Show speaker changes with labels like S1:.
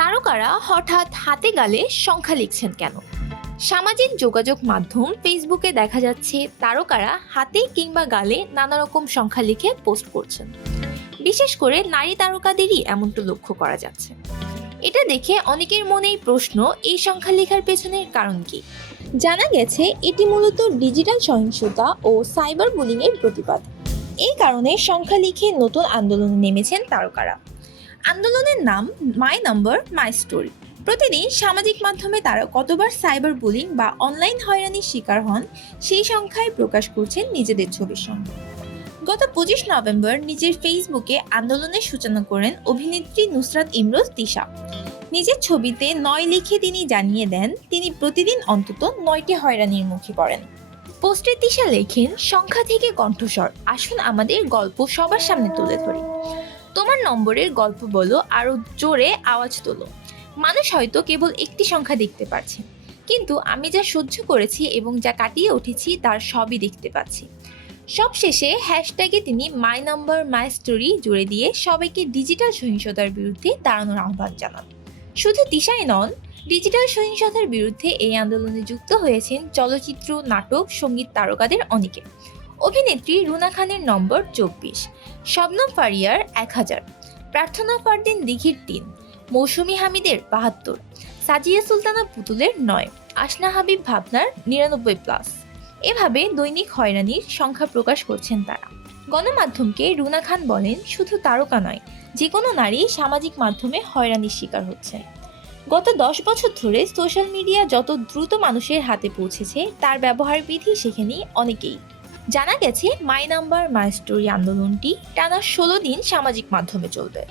S1: তারকারা হঠাৎ হাতে গালে সংখ্যা লিখছেন কেন? সামাজিক যোগাযোগ মাধ্যম ফেসবুকে দেখা যাচ্ছে তারকারা হাতে কিংবা গালে নানা রকম সংখ্যা লিখে পোস্ট করছেন। বিশেষ করে নারী তারকাদেরই এমনটা লক্ষ্য করা যাচ্ছে। এটা দেখে অনেকের মনেই প্রশ্ন, এই সংখ্যা লেখার পেছনের কারণ কি? জানা গেছে, এটি মূলত ডিজিটাল সহিংসতা ও সাইবার বুলিংয়ের প্রতিবাদ। এই কারণে সংখ্যা লিখে নতুন আন্দোলনে নেমেছেন তারকারা। আন্দোলনের নাম মাই নাম্বার মাই স্টোরি প্রতিদিন সামাজিক মাধ্যমে তারা কতবার সাইবার বুলিং বা অনলাইন হয়রানির শিকার হন, সেই সংখ্যায় প্রকাশ করছেন নিজেদের ছবির সঙ্গে। গত পঁচিশ নভেম্বর নিজের ফেসবুকে আন্দোলনের সূচনা করেন অভিনেত্রী নুসরাত ইমরোজ তিশা নিজের ছবিতে নয় লিখে তিনি জানিয়ে দেন, তিনি প্রতিদিন অন্তত নয়টি হয়রানির মুখে পড়েন। পোস্টে তিশা লেখেন, সংখ্যা থেকে কণ্ঠস্বর, আসুন আমাদের গল্প সবার সামনে তুলে ধরি। তোমার নম্বরের গল্প বলো আরও জোরে আওয়াজ তোলো। মানুষ হয়তো কেবল একটি সংখ্যা দেখতে পারছে কিন্তু আমি যা সহ্য করেছি এবং যা কাটিয়ে উঠেছি তার সবই দেখতে পাচ্ছি। সবশেষে হ্যাশট্যাগে তিনি মাই নাম্বার মাই স্টোরি জুড়ে দিয়ে সবাইকে ডিজিটাল সহিংসতার বিরুদ্ধে দাঁড়ানোর আহ্বান জানান। শুধু দিশাই নন ডিজিটাল সহিংসতার বিরুদ্ধে এই আন্দোলনে যুক্ত হয়েছেন চলচ্চিত্র, নাটক, সংগীত তারকাদের অনেকে। অভিনেত্রী রুনা খানের নম্বর চব্বিশ, শবনম ফারিয়ার এক হাজার, প্রার্থনা ফারদিন দিঘির তিন, মৌসুমি হামিদের বাহাত্তর, সাজিয়া সুলতানা পুতুলের নয় আসনা হাবিব ভাবনার নিরানব্বই প্লাস এভাবে দৈনিক হয়রানির সংখ্যা প্রকাশ করছেন তারা। গণমাধ্যমকে রুনা খান বলেন, শুধু তারকা নয় যে কোনো নারী সামাজিক মাধ্যমে হয়রানির শিকার হচ্ছে। গত দশ বছর ধরে সোশ্যাল মিডিয়া যত দ্রুত মানুষের হাতে পৌঁছেছে, তার ব্যবহার বিধি শেখেনি অনেকেই জানা গেছে মাই নাম্বার মাই স্টোরি আন্দোলনটি টানা ষোলো দিন সামাজিক মাধ্যমে চলবে।